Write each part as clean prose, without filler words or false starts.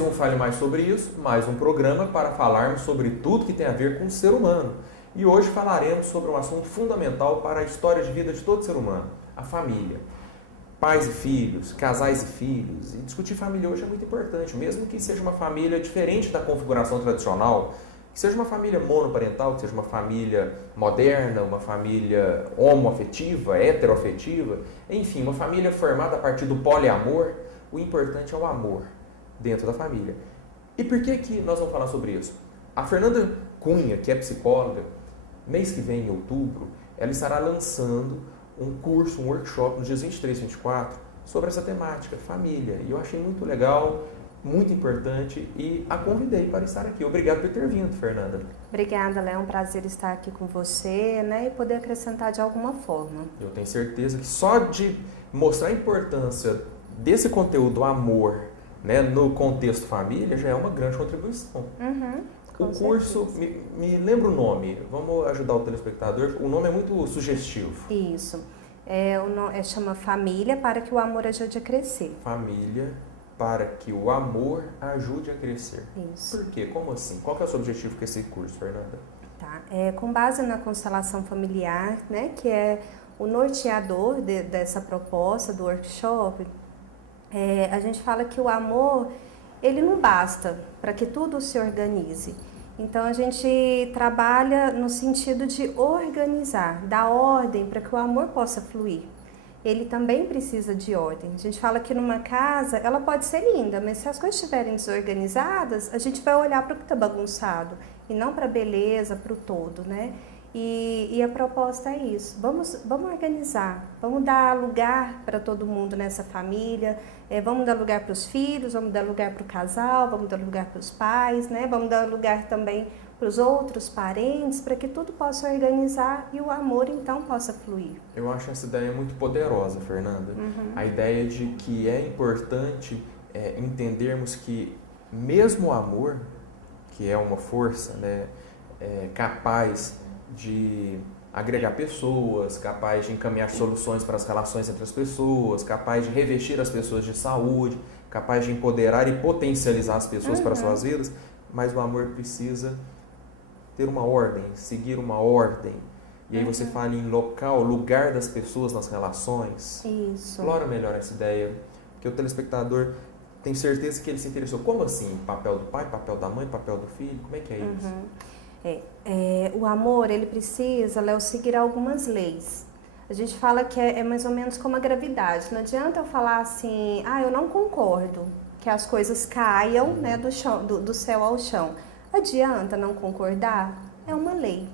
mais um Fale Mais Sobre Isso, mais um programa para falarmos sobre tudo que tem a ver com o ser humano. E hoje falaremos sobre um assunto fundamental para a história de vida de todo ser humano, a família. Pais e filhos, casais e filhos. E discutir família hoje é muito importante, mesmo que seja uma família diferente da configuração tradicional, que seja uma família monoparental, que seja uma família moderna, uma família homoafetiva, heteroafetiva, enfim, uma família formada a partir do poliamor. O importante é o amor dentro da família. E por que nós vamos falar sobre isso? A Fernanda Cunha, que é psicóloga, mês que vem, em outubro, ela estará lançando um curso, um workshop, nos dias 23 e 24, sobre essa temática, família. E eu achei muito legal, muito importante e a convidei para estar aqui. Obrigado por ter vindo, Fernanda. Obrigada, Léo. É um prazer estar aqui com você, né, e poder acrescentar de alguma forma. Eu tenho certeza que só de mostrar a importância desse conteúdo, amor, né, no contexto família, já é uma grande contribuição. O curso, me lembra o nome, vamos ajudar o telespectador, o nome é muito sugestivo. Isso, chama Família para que o amor ajude a crescer. Família para que o amor ajude a crescer. Isso. Por quê? Como assim? Qual que é o seu objetivo com esse curso, Fernanda? Tá. Com base na constelação familiar, né, que é o norteador dessa proposta do workshop, a gente fala que o amor, ele não basta para que tudo se organize. Então a gente trabalha no sentido de organizar, dar ordem para que o amor possa fluir. Ele também precisa de ordem. A gente fala que numa casa, ela pode ser linda, mas se as coisas estiverem desorganizadas, a gente vai olhar para o que está bagunçado e não para a beleza, para o todo, né? E a proposta é isso, vamos organizar, vamos dar lugar para todo mundo nessa família, vamos dar lugar para os filhos, vamos dar lugar para o casal, vamos dar lugar para os pais, né? Vamos dar lugar também para os outros parentes, para que tudo possa organizar e o amor então possa fluir. Eu acho essa ideia muito poderosa, Fernanda. A ideia de que é importante entendermos que mesmo o amor, que é uma força, né, capaz de agregar pessoas, capaz de encaminhar soluções para as relações entre as pessoas, capaz de revestir as pessoas de saúde, capaz de empoderar e potencializar as pessoas para suas vidas, mas o amor precisa ter uma ordem, seguir uma ordem. E aí você fala em lugar das pessoas nas relações. Isso. Explora melhor essa ideia, porque o telespectador tem certeza que ele se interessou. Como assim? Papel do pai, papel da mãe, papel do filho? Como é que é isso? O amor, ele precisa, Léo, seguir algumas leis. A gente fala que é mais ou menos como a gravidade. Não adianta eu falar assim, eu não concordo que as coisas caiam, né, do céu ao chão. Adianta não concordar? É uma lei.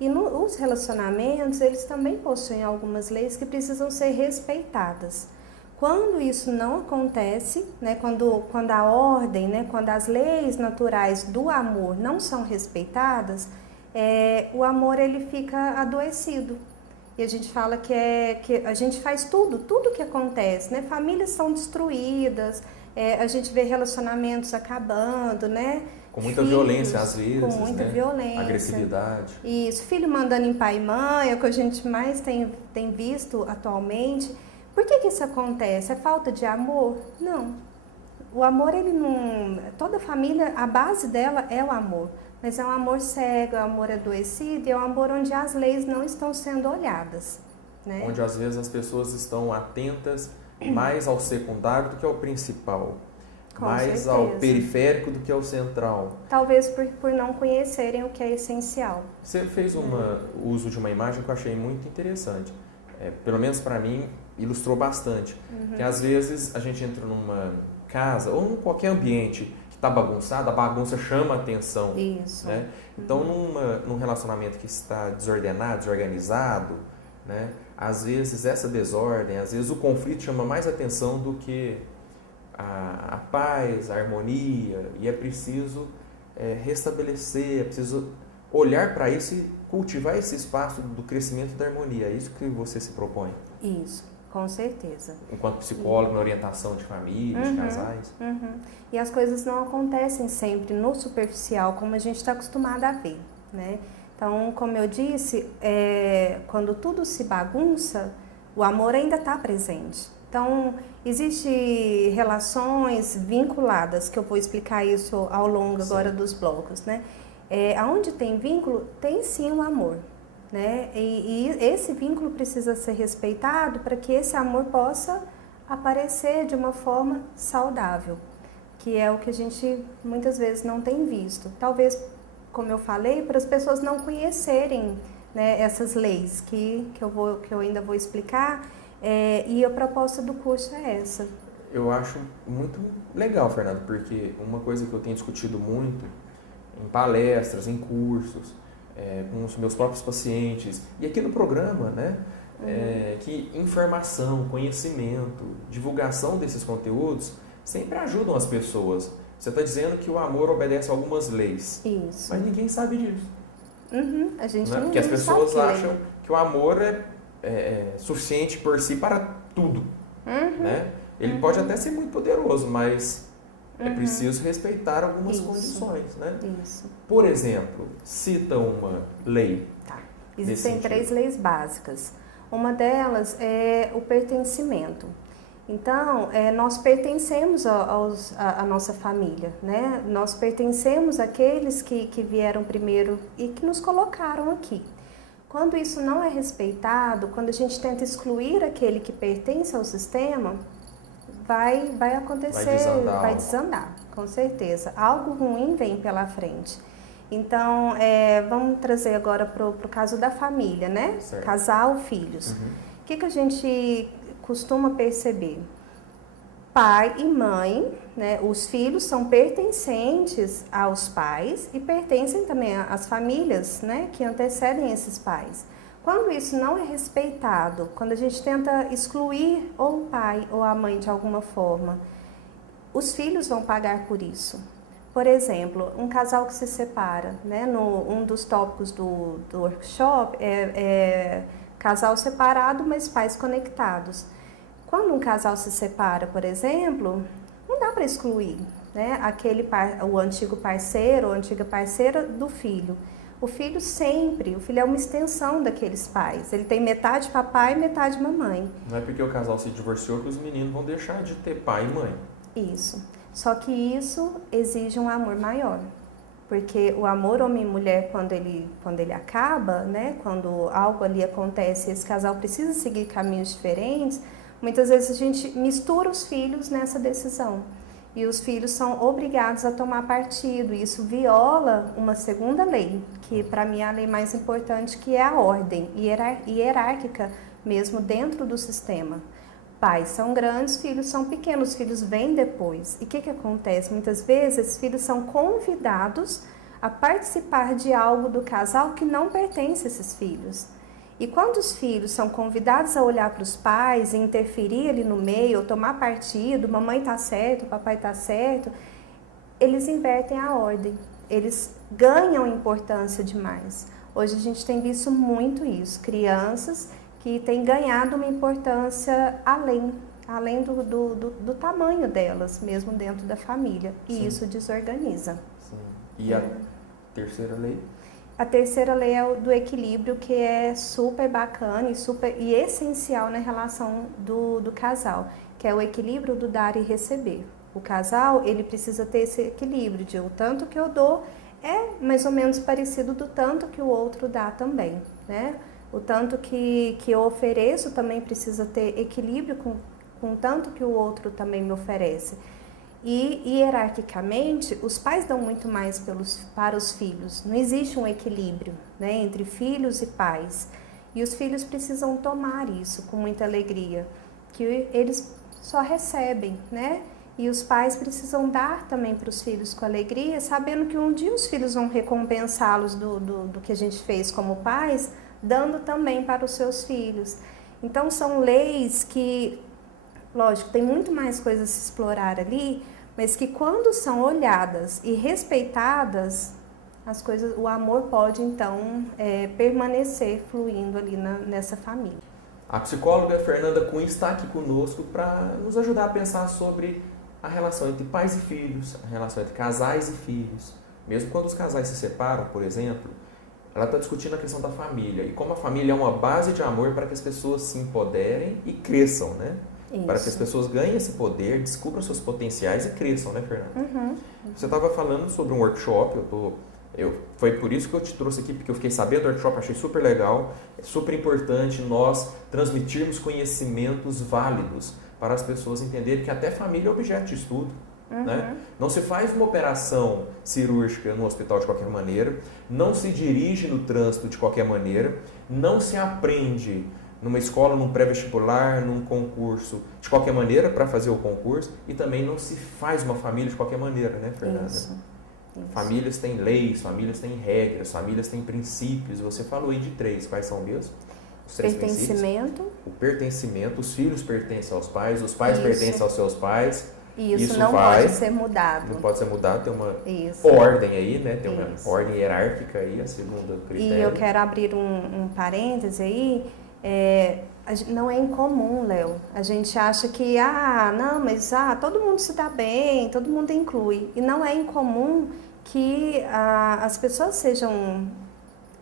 E os relacionamentos, eles também possuem algumas leis que precisam ser respeitadas. Quando isso não acontece, né, quando a ordem, né, quando as leis naturais do amor não são respeitadas, o amor ele fica adoecido. E a gente fala que a gente faz tudo que acontece, né? Famílias são destruídas, a gente vê relacionamentos acabando, né? Com muita violência às vezes, com muita violência, agressividade. Isso, filho mandando em pai e mãe, é o que a gente mais tem visto atualmente. Por que isso acontece? É falta de amor? Não. O amor, ele não... Toda família, a base dela é o amor. Mas é um amor cego, é um amor adoecido, é um amor onde as leis não estão sendo olhadas, né? Onde às vezes as pessoas estão atentas mais ao secundário do que ao principal. Mais ao periférico do que ao central. Talvez por não conhecerem o que é essencial. Você fez uso de uma imagem que eu achei muito interessante. Pelo menos para mim, ilustrou bastante. Que às vezes a gente entra numa casa ou em qualquer ambiente que está bagunçado, a bagunça chama a atenção. Isso. Né? Então, num relacionamento que está desordenado, desorganizado, né? Às vezes essa desordem, às vezes o conflito chama mais atenção do que a paz, a harmonia, e é preciso restabelecer, é preciso olhar para isso e cultivar esse espaço do crescimento da harmonia. É isso que você se propõe? Isso, com certeza. Enquanto psicólogo, na orientação de famílias, de casais? E as coisas não acontecem sempre no superficial, como a gente está acostumado a ver, né? Então, como eu disse, quando tudo se bagunça, o amor ainda está presente. Então, existem relações vinculadas, que eu vou explicar isso ao longo agora dos blocos, né? Aonde tem vínculo, tem sim o amor, né? E esse vínculo precisa ser respeitado para que esse amor possa aparecer de uma forma saudável, que é o que a gente muitas vezes não tem visto. Talvez, como eu falei, para as pessoas não conhecerem, né, essas leis que eu ainda vou explicar, e a proposta do curso é essa. Eu acho muito legal, Fernando, porque uma coisa que eu tenho discutido muito em palestras, em cursos, com os meus próprios pacientes e aqui no programa, né? Que informação, conhecimento, divulgação desses conteúdos sempre ajudam as pessoas. Você está dizendo que o amor obedece a algumas leis. Isso. Mas ninguém sabe disso. A gente não Porque as pessoas acham que o amor é suficiente por si para tudo. Né? Ele pode até ser muito poderoso, mas é preciso respeitar algumas condições. Né? Isso. Por exemplo, cita uma lei. Tá. Existem 3 leis básicas. Uma delas é o pertencimento. Então, nós pertencemos à nossa família, né? Nós pertencemos àqueles que vieram primeiro e que nos colocaram aqui. Quando isso não é respeitado, quando a gente tenta excluir aquele que pertence ao sistema, vai acontecer, vai desandar, com certeza. Algo ruim vem pela frente. Então, vamos trazer agora para o caso da família, né? Certo. Casal, filhos. O que a gente costuma perceber? Pai e mãe, né? Os filhos são pertencentes aos pais e pertencem também às famílias, né? Que antecedem esses pais. Quando isso não é respeitado, quando a gente tenta excluir ou o pai ou a mãe de alguma forma, os filhos vão pagar por isso. Por exemplo, um casal que se separa, né? Um dos tópicos do workshop é casal separado, mas pais conectados. Quando um casal se separa, por exemplo, não dá para excluir, né? O antigo parceiro ou antiga parceira do filho. O filho é uma extensão daqueles pais. Ele tem metade papai e metade mamãe. Não é porque o casal se divorciou que os meninos vão deixar de ter pai e mãe. Isso. Só que isso exige um amor maior. Porque o amor homem e mulher, quando ele acaba, né? Quando algo ali acontece e esse casal precisa seguir caminhos diferentes, muitas vezes a gente mistura os filhos nessa decisão. E os filhos são obrigados a tomar partido. E isso viola uma segunda lei, que para mim é a lei mais importante, que é a ordem hierárquica mesmo dentro do sistema. Pais são grandes, filhos são pequenos, filhos vêm depois. E o que acontece? Muitas vezes esses filhos são convidados a participar de algo do casal que não pertence a esses filhos. E quando os filhos são convidados a olhar para os pais e interferir ali no meio, ou tomar partido, mamãe está certo, papai está certo, eles invertem a ordem, eles ganham importância demais. Hoje a gente tem visto muito isso, crianças que têm ganhado uma importância além do tamanho delas, mesmo dentro da família, e isso desorganiza. Sim. E a terceira lei? A terceira lei é do equilíbrio, que é super bacana e essencial na relação do casal, que é o equilíbrio do dar e receber. O casal, ele precisa ter esse equilíbrio de o tanto que eu dou é mais ou menos parecido do tanto que o outro dá também, né? O tanto que eu ofereço também precisa ter equilíbrio com o tanto que o outro também me oferece. E hierarquicamente, os pais dão muito mais para os filhos. Não existe um equilíbrio, né, entre filhos e pais. E os filhos precisam tomar isso com muita alegria, que eles só recebem, né? E os pais precisam dar também para os filhos com alegria, sabendo que um dia os filhos vão recompensá-los do que a gente fez como pais, dando também para os seus filhos. Então são leis que, lógico, tem muito mais coisas a se explorar ali, mas que quando são olhadas e respeitadas, as coisas, o amor pode então permanecer fluindo ali nessa família. A psicóloga Fernanda Cunha está aqui conosco para nos ajudar a pensar sobre a relação entre pais e filhos, a relação entre casais e filhos. Mesmo quando os casais se separam, por exemplo, ela está discutindo a questão da família e como a família é uma base de amor para que as pessoas se empoderem e cresçam, né? para que as pessoas ganhem esse poder, descubram seus potenciais e cresçam, né, Fernanda? Você estava falando sobre um workshop, foi por isso que eu te trouxe aqui, porque eu fiquei sabendo do workshop, achei super legal, é super importante nós transmitirmos conhecimentos válidos para as pessoas entenderem que até família é objeto de estudo. Né? Não se faz uma operação cirúrgica no hospital de qualquer maneira, não se dirige no trânsito de qualquer maneira, não se aprende numa escola, num pré-vestibular, num concurso de qualquer maneira para fazer o concurso, e também não se faz uma família de qualquer maneira, né, Fernanda? Isso. Famílias têm leis, famílias têm regras, famílias têm princípios. Você falou aí de 3, quais são mesmo? Os 3 pertencimento. princípios. O pertencimento, os filhos pertencem aos pais, os pais pertencem aos seus pais. Isso não pode ser mudado. Não pode ser mudado, tem uma ordem aí, né? Tem uma ordem hierárquica aí, a segunda critério. E eu quero abrir um parêntese aí. Não é incomum, Léo. A gente acha que, todo mundo se dá bem, todo mundo inclui. E não é incomum que as pessoas sejam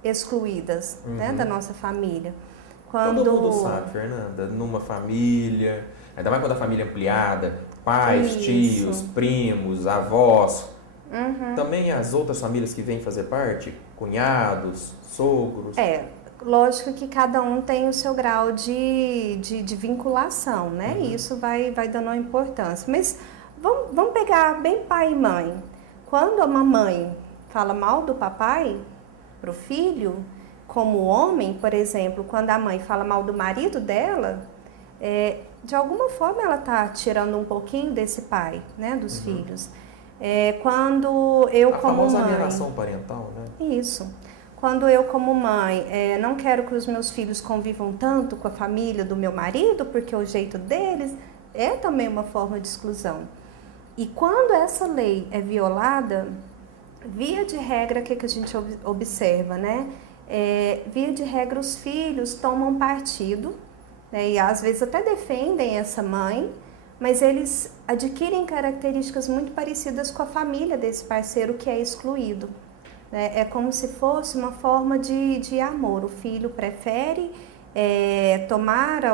excluídas, né, da nossa família. Todo mundo sabe, Fernanda, numa família, ainda mais quando a família é ampliada, pais, tios, primos, avós, também as outras famílias que vêm fazer parte, cunhados, sogros. Lógico que cada um tem o seu grau de vinculação, né? E isso vai dando uma importância. Mas vamos pegar bem pai e mãe. Quando a mamãe fala mal do papai para o filho, como homem, por exemplo, quando a mãe fala mal do marido dela, de alguma forma ela está tirando um pouquinho desse pai, né, dos filhos. Quando eu como mãe... A famosa alienação parental, né? Isso. Quando eu como mãe não quero que os meus filhos convivam tanto com a família do meu marido, porque o jeito deles é também uma forma de exclusão. E quando essa lei é violada, via de regra, o que a gente observa, né? Via de regra, os filhos tomam partido, né? E às vezes até defendem essa mãe, mas eles adquirem características muito parecidas com a família desse parceiro que é excluído. É como se fosse uma forma de amor. O filho prefere tomar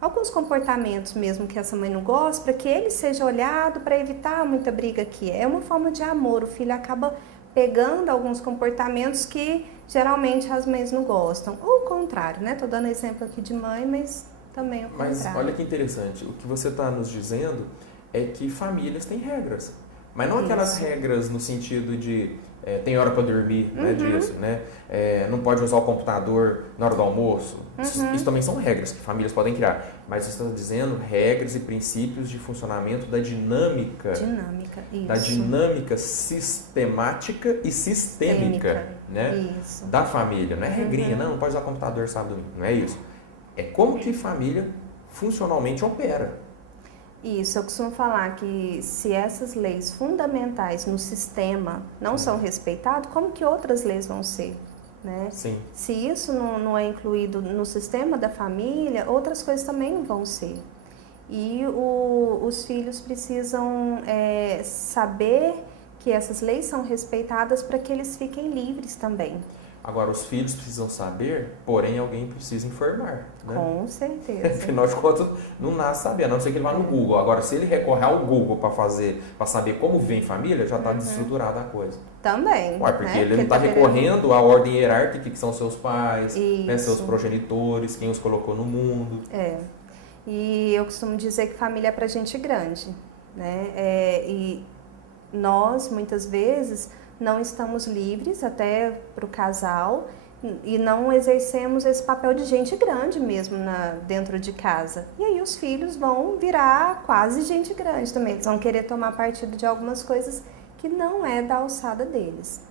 alguns comportamentos mesmo que essa mãe não gosta, para que ele seja olhado, para evitar muita briga aqui. É uma forma de amor. O filho acaba pegando alguns comportamentos que geralmente as mães não gostam. Ou o contrário, né? Estou dando exemplo aqui de mãe, mas também o contrário. Mas olha que interessante. O que você está nos dizendo é que famílias têm regras. Mas não aquelas regras no sentido de tem hora para dormir, né, disso, né? Não pode usar o computador na hora do almoço. Isso também são regras que famílias podem criar. Mas você está dizendo regras e princípios de funcionamento da dinâmica. Isso. Da dinâmica sistemática e sistêmica, né? Isso. Da família. Não é regrinha, não pode usar computador sábado e domingo. Não é isso. É como que família funcionalmente opera. Isso, eu costumo falar que se essas leis fundamentais no sistema não são respeitadas, como que outras leis vão ser? Né? Sim. Se isso não é incluído no sistema da família, outras coisas também não vão ser. E os filhos precisam saber que essas leis são respeitadas para que eles fiquem livres também. Agora, os filhos precisam saber, porém alguém precisa informar, né? Com certeza. Afinal de contas, não nasce sabendo, a não ser que ele vá no Google. Agora, se ele recorrer ao Google para saber como vem família, já está desestruturada a coisa. Também. Porque ele não está recorrendo à ordem hierárquica, que são seus pais, né, seus progenitores, quem os colocou no mundo. E eu costumo dizer que família é para gente grande, né? E nós, muitas vezes, não estamos livres até para o casal e não exercemos esse papel de gente grande mesmo dentro de casa. E aí os filhos vão virar quase gente grande também. Eles vão querer tomar partido de algumas coisas que não é da alçada deles.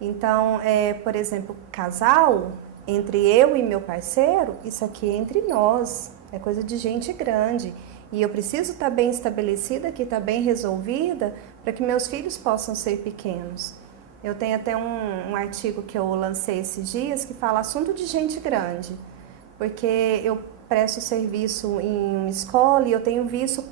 Então, por exemplo, casal, entre eu e meu parceiro, isso aqui é entre nós, é coisa de gente grande. E eu preciso estar bem estabelecida, aqui estar bem resolvida, para que meus filhos possam ser pequenos. Eu tenho até um artigo que eu lancei esses dias que fala assunto de gente grande, porque eu presto serviço em uma escola e eu tenho visto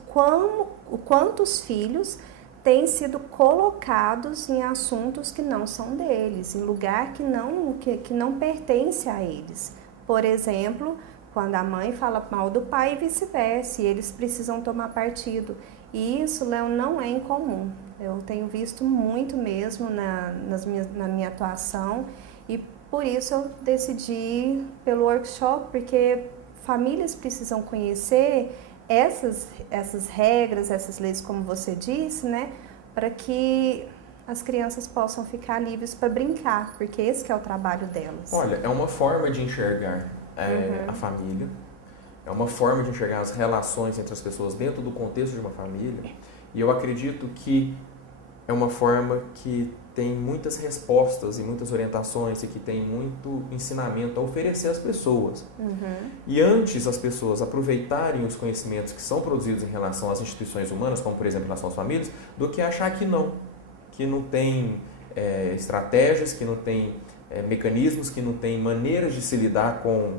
quantos filhos têm sido colocados em assuntos que não são deles, em lugar que não pertence a eles. Por exemplo, quando a mãe fala mal do pai e vice-versa, e eles precisam tomar partido. E isso, Léo, não é incomum. Eu tenho visto muito mesmo na minha atuação, e por isso eu decidi ir pelo workshop, porque famílias precisam conhecer essas regras, essas leis, como você disse, né, para que as crianças possam ficar livres para brincar, porque esse que é o trabalho delas. Olha, é uma forma de enxergar a família, é uma forma de enxergar as relações entre as pessoas dentro do contexto de uma família, e eu acredito que é uma forma que tem muitas respostas e muitas orientações e que tem muito ensinamento a oferecer às pessoas. E antes as pessoas aproveitarem os conhecimentos que são produzidos em relação às instituições humanas, como por exemplo em relação às famílias, do que achar que não tem estratégias, que não tem mecanismos, que não tem maneiras de se lidar com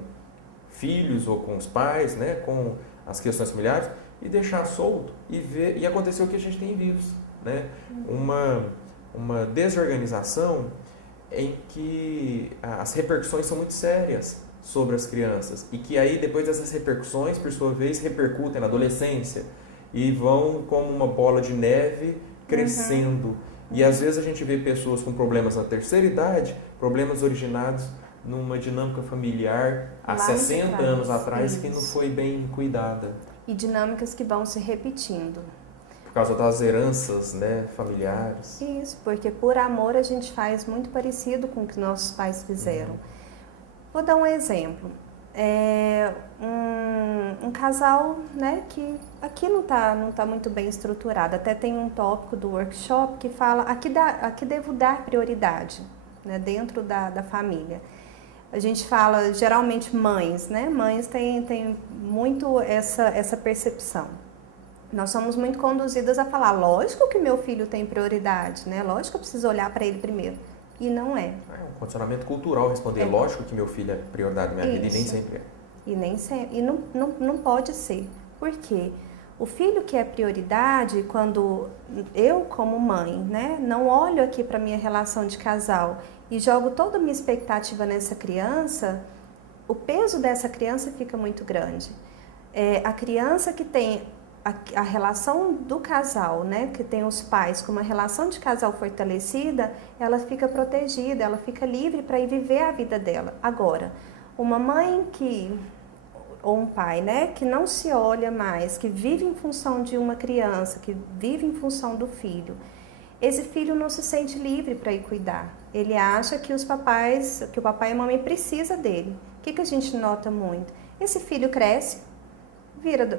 filhos ou com os pais, né, com as questões familiares, e deixar solto e ver, e acontecer o que a gente tem visto, né? Uma desorganização em que as repercussões são muito sérias sobre as crianças e que aí depois dessas repercussões, por sua vez, repercutem na adolescência e vão como uma bola de neve crescendo. E às vezes a gente vê pessoas com problemas na terceira idade, problemas originados numa dinâmica familiar há 60 anos atrás que não foi bem cuidada. E dinâmicas que vão se repetindo. Por causa das heranças, né, familiares. Isso, porque por amor a gente faz muito parecido com o que nossos pais fizeram. Vou dar um exemplo. Um casal, né, que aqui não tá muito bem estruturado. Até tem um tópico do workshop que fala aqui devo dar prioridade, né, dentro da família. A gente fala geralmente mães, né? Mães têm muito essa percepção. Nós somos muito conduzidas a falar, lógico que meu filho tem prioridade, né? Lógico que eu preciso olhar para ele primeiro. E não é. É um condicionamento cultural responder, lógico que meu filho é prioridade na minha vida, e nem sempre é. E nem sempre. E não pode ser. Por quê? O filho que é prioridade, quando eu como mãe, né, não olho aqui para minha relação de casal e jogo toda a minha expectativa nessa criança, o peso dessa criança fica muito grande. A criança que tem a relação do casal, né, que tem os pais com uma relação de casal fortalecida, ela fica protegida, ela fica livre para ir viver a vida dela. Agora, uma mãe ou um pai, né, que não se olha mais, que vive em função de uma criança, que vive em função do filho, esse filho não se sente livre para ir cuidar. Ele acha que o papai e a mamãe precisa dele. O que a gente nota muito? Esse filho cresce,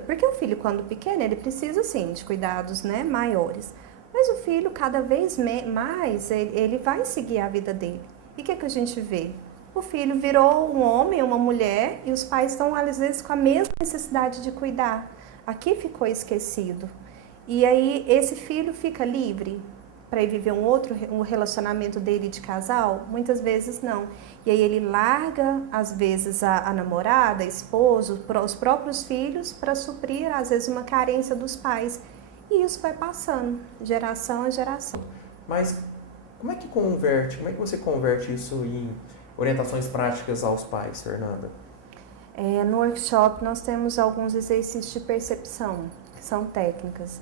porque o filho, quando pequeno, ele precisa sim de cuidados, né, maiores. Mas o filho, cada vez mais, ele vai seguir a vida dele. E o que a gente vê? O filho virou um homem, uma mulher, e os pais estão, às vezes, com a mesma necessidade de cuidar. Aqui ficou esquecido. E aí, esse filho fica livre para ir viver um relacionamento dele de casal? Muitas vezes não. E aí ele larga, às vezes, a namorada, a esposo, os próprios filhos, para suprir, às vezes, uma carência dos pais. E isso vai passando, geração a geração. Mas como é que você converte isso em orientações práticas aos pais, Fernanda? No workshop nós temos alguns exercícios de percepção, que são técnicas.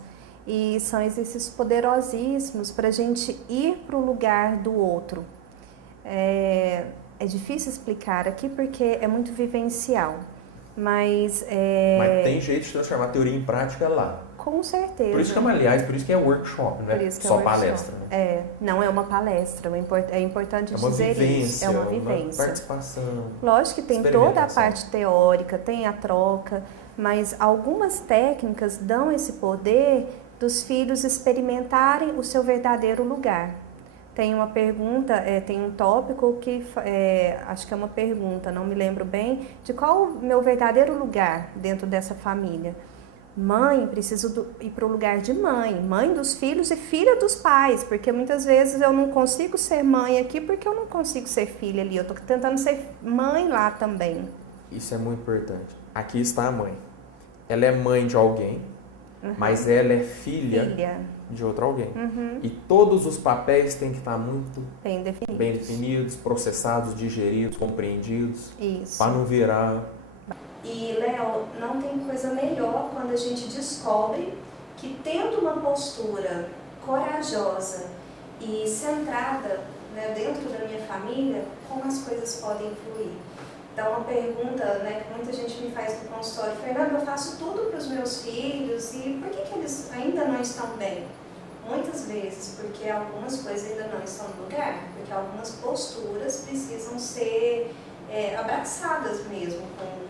E são exercícios poderosíssimos para a gente ir para o lugar do outro. É difícil explicar aqui porque é muito vivencial, mas tem jeito de transformar a teoria em prática lá. Com certeza. Por isso que é workshop, não é só palestra. Né? Não é uma palestra, é importante dizer isso. É uma vivência. Uma participação. Lógico que tem toda a parte teórica, tem a troca, mas algumas técnicas dão esse poder dos filhos experimentarem o seu verdadeiro lugar. Tem uma pergunta, tem um tópico que acho que é uma pergunta, não me lembro bem, de qual o meu verdadeiro lugar dentro dessa família. Mãe, preciso ir para o lugar de mãe dos filhos e filha dos pais, porque muitas vezes eu não consigo ser mãe aqui porque eu não consigo ser filha ali, eu estou tentando ser mãe lá também. Isso é muito importante. Aqui está a mãe. Ela é mãe de alguém, mas ela é filha de outro alguém. E todos os papéis têm que estar muito bem definidos, processados, digeridos, compreendidos, para não virar E, Léo, não tem coisa melhor quando a gente descobre que, tendo uma postura corajosa e centrada, né, dentro da minha família, como as coisas podem fluir. Então, uma pergunta, né, que muita gente me faz no consultório: Fernanda, eu faço tudo para os meus filhos e por que eles ainda não estão bem? Muitas vezes porque algumas coisas ainda não estão no lugar, porque algumas posturas precisam ser abraçadas mesmo,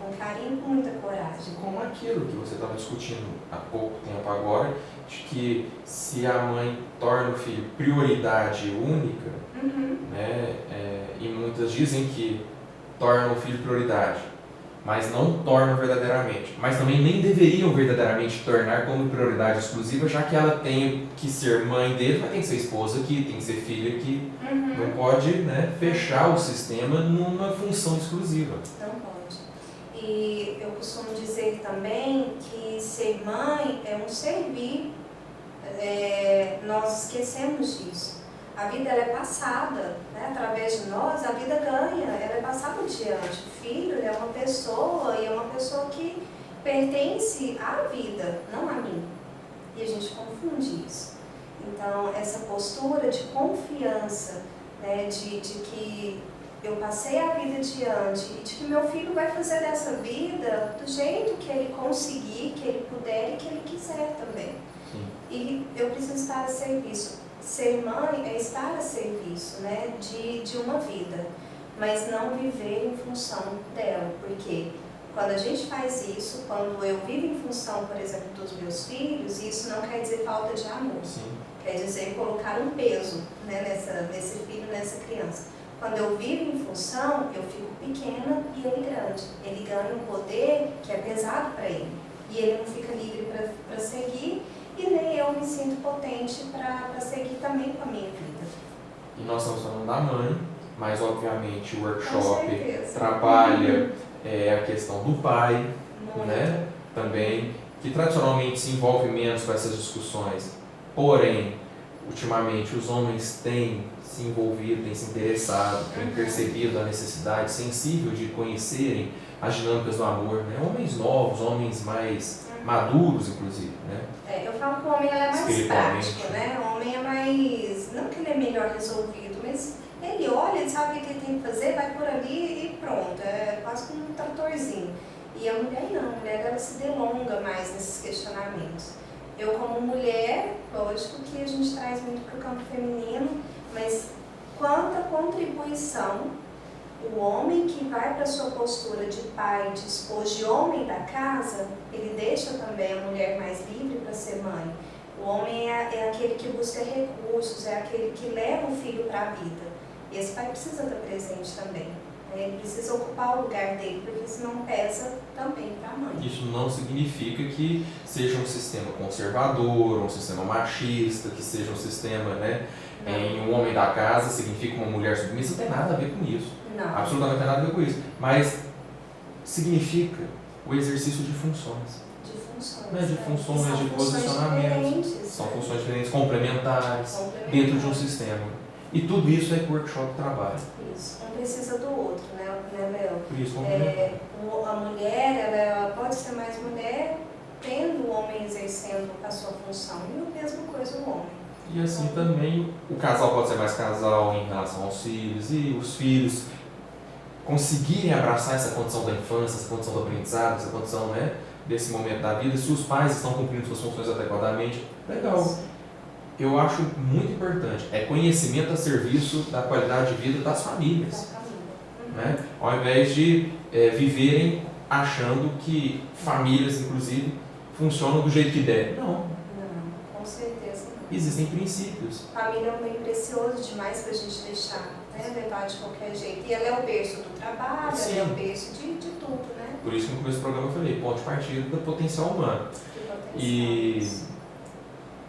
com carinho, com muita coragem. Como aquilo que você estava discutindo há pouco tempo agora, de que se a mãe torna o filho prioridade única, né, e muitas dizem que tornam o filho prioridade, mas não tornam verdadeiramente. Mas também nem deveriam verdadeiramente tornar como prioridade exclusiva, já que ela tem que ser mãe dele, mas tem que ser esposa aqui, tem que ser filha aqui. Não pode, né, fechar o sistema numa função exclusiva. Não pode. E eu costumo dizer também que ser mãe é um servir. Nós esquecemos disso. A vida ela é passada, né? Através de nós a vida ganha, ela é passada adiante. O filho ele é uma pessoa e é uma pessoa que pertence à vida, não a mim. E a gente confunde isso. Então, essa postura de confiança, né, de que eu passei a vida adiante e de que meu filho vai fazer dessa vida do jeito que ele conseguir, que ele puder e que ele quiser também. Sim. E eu preciso estar a serviço. Ser mãe é estar a serviço, né, de uma vida, mas não viver em função dela, porque quando a gente faz isso, quando eu vivo em função, por exemplo, dos meus filhos, isso não quer dizer falta de amor. Sim. Quer dizer colocar um peso, né, nesse filho, nessa criança. Quando eu vivo em função, eu fico pequena e ele grande. Ele ganha um poder que é pesado para ele. E ele não fica livre para seguir, e nem eu me sinto potente para seguir também com a minha vida. E nós estamos falando da mãe, mas obviamente o workshop trabalha a questão do pai, né, também, que tradicionalmente se envolve menos com essas discussões. Porém, ultimamente os homens têm se envolvido, têm se interessado, têm percebido a necessidade sensível de conhecerem as dinâmicas do amor, né? Homens novos, homens mais maduros, inclusive, né? Eu falo que o homem é mais prático, né? O homem é mais, não que ele é melhor resolvido, mas ele olha, ele sabe o que ele tem que fazer, vai por ali e pronto, é quase como um tratorzinho. E a mulher não, a mulher ela se delonga mais nesses questionamentos. Eu, como mulher, lógico que a gente traz muito para o campo feminino, mas quanta contribuição o homem que vai para a sua postura de pai, de esposo, de homem da casa, ele deixa também a mulher mais livre para ser mãe. O homem é aquele que busca recursos, é aquele que leva o filho para a vida. E esse pai precisa estar presente também. Ele precisa ocupar o lugar dele, porque senão pesa também para a mãe. Isso não significa que seja um sistema conservador, um sistema machista, que seja um sistema, né, em um homem da casa significa uma mulher submissa, não tem nada a ver com isso. Não. Absolutamente nada a ver com isso. Mas significa o exercício de funções. De funções. Né? De funções, de posicionamentos. São funções diferentes, complementares, dentro de um sistema. E tudo isso é que o workshop trabalha. Isso. Um precisa do outro, né, Léo? Por isso, a mulher, ela pode ser mais mulher, tendo o homem exercendo a sua função. E a mesma coisa o homem. E assim também o casal pode ser mais casal em relação aos filhos, e os filhos conseguirem abraçar essa condição da infância, essa condição do aprendizado, essa condição, né, desse momento da vida. Se os pais estão cumprindo suas funções adequadamente, legal. Isso. Eu acho muito importante, é conhecimento a serviço da qualidade de vida das famílias. Né? Ao invés de viverem achando que famílias, inclusive, funcionam do jeito que devem. Não. Com certeza não. Existem princípios. Família é um bem precioso demais para a gente deixar, né, levar de qualquer jeito. E ela é o berço do trabalho, Sim. ela é o berço de tudo, né? Por isso que no começo do programa eu falei, ponto de partida do potencial humano. E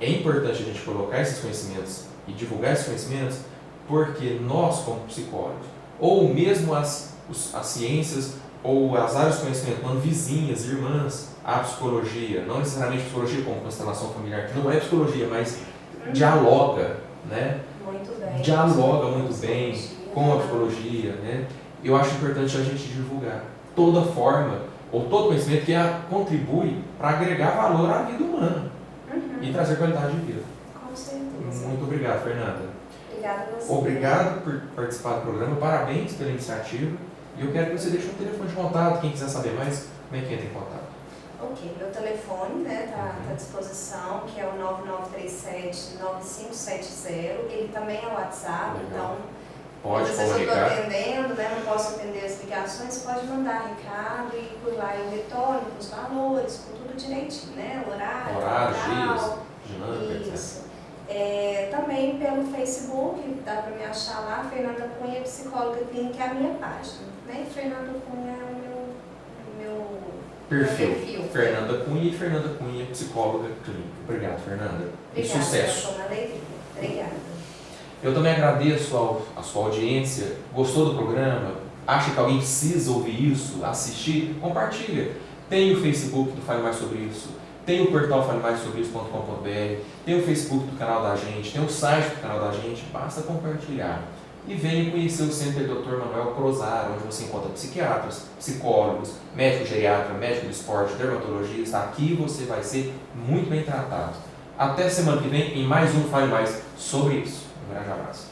é importante a gente colocar esses conhecimentos e divulgar esses conhecimentos, porque nós, como psicólogos, ou mesmo as ciências ou as áreas de conhecimento, quando vizinhas, irmãs, a psicologia, não necessariamente psicologia como constelação familiar, que não é psicologia, mas dialoga, né? Muito bem. Dialoga muito bem com a psicologia, né? Eu acho importante a gente divulgar toda forma ou todo conhecimento que contribui para agregar valor à vida humana e trazer qualidade de vida. Com certeza. Muito obrigado, Fernanda. Obrigada a você. Obrigado por participar do programa, parabéns pela iniciativa. E eu quero que você deixe um telefone de contato, quem quiser saber mais, como é que entra em contato. Ok, meu telefone está à disposição, que é o 9937-9570. Ele também é o WhatsApp, Legal. então, Pode às vezes eu estou comunicar. atendendo, né, não posso atender as ligações, pode mandar recado e por lá eu retorno com os valores, com tudo direitinho, né? Horário, Dias, tal. dinâmica, etc. Isso. Também pelo Facebook, dá para me achar lá, Fernanda Cunha, psicóloga clínica, é a minha página. Né? Fernanda Cunha é o meu Perfil. Fernanda Cunha e Fernanda Cunha, psicóloga clínica. Obrigado, Fernanda. E Obrigada, sucesso. foi uma alegria. Obrigada. Eu também agradeço a sua audiência. Gostou do programa? Acha que alguém precisa ouvir isso, assistir? Compartilha. Tem o Facebook do Fale Mais Sobre Isso. Tem o portal falemaissobreisso.com.br. Tem o Facebook do canal da gente. Tem o site do canal da gente. Basta compartilhar. E venha conhecer o Centro Dr. Manuel Crozar, onde você encontra psiquiatras, psicólogos, médico geriatra, médico do esporte, dermatologista. Aqui você vai ser muito bem tratado. Até semana que vem em mais um Fale Mais Sobre Isso. Um grande abraço.